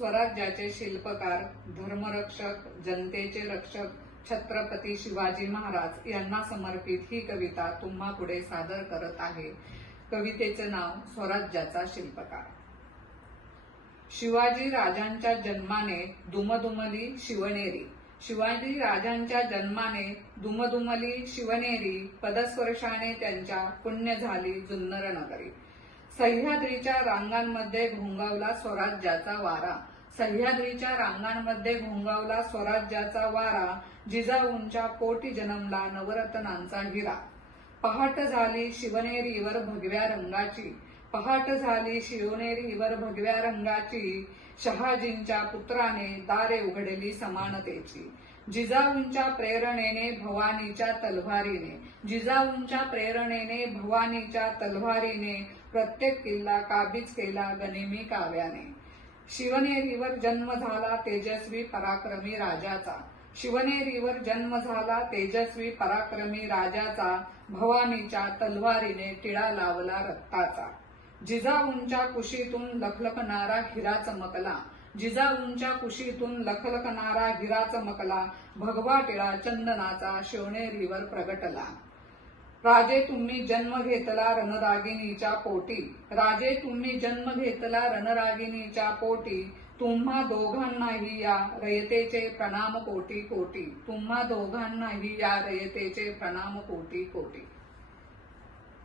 स्वराज्याचे शिल्पकार, धर्मरक्षक, जनतेचे रक्षक छत्रपती शिवाजी महाराज यांना समर्पित ही कविता तुम्हा पुढे सादर करत आहे. कवितेचे नाव स्वराज्याचा शिल्पकार. शिवाजी राजांच्या जन्माने दुमदुमली शिवनेरी. शिवाजी राजांच्या जन्माने दुमदुमली शिवनेरी. पदस्पर्शाने त्यांच्या पुण्य झाली जुन्नर नगरी. सह्याद्रीच्या रांगांमध्ये घोंगावला स्वराज्याचा वारा. सह्याद्रीच्या रांगांमध्ये घोंगावला स्वराज्याचा वारा. जिजाऊंच्या पोटी जन्मला नवरत्नांचा हिरा. पहाट झाली शिवनेरीवर भगव्या रंगाची. पहाट झाली शिवनेरीवर भगव्या रंगाची. शहाजींच्या पुत्राने दारे उघडली समानतेची. जिजाऊंच्या प्रेरणेने भवानीच्या तलवारीने. जिजाऊंच्या प्रेरणेने भवानीच्या तलवारीने प्रत्येक किल्ला काबीज केला गनिमी काव्याने. शिवनेरीवर जन्म झाला तेजस्वी पराक्रमी राजाचा. शिवनेरीवर जन्म झाला तेजस्वी पराक्रमी राजाचा. भवानीच्या तलवारीने टिळा लावला रक्ताचा. जिजाऊंच्या कुशीतून लखलखणारा हिरा चमकला. जिजाऊंच्या कुशीतून लखलखणारा हिरा चमकला. भगवा टिळा चंदनाचा शिवनेरीवर प्रगटला. राजे तुम्ही जन्म घेतला रणरागिणीच्या पोटी. राजे तुम्ही जन्म घेतला रणरागिणीच्या पोटी. तुम्हा दोघांनाही या रयतेचे प्रणाम कोटी कोटी. तुम्हा दोघांनाही या रयतेचे प्रणाम कोटी कोटी.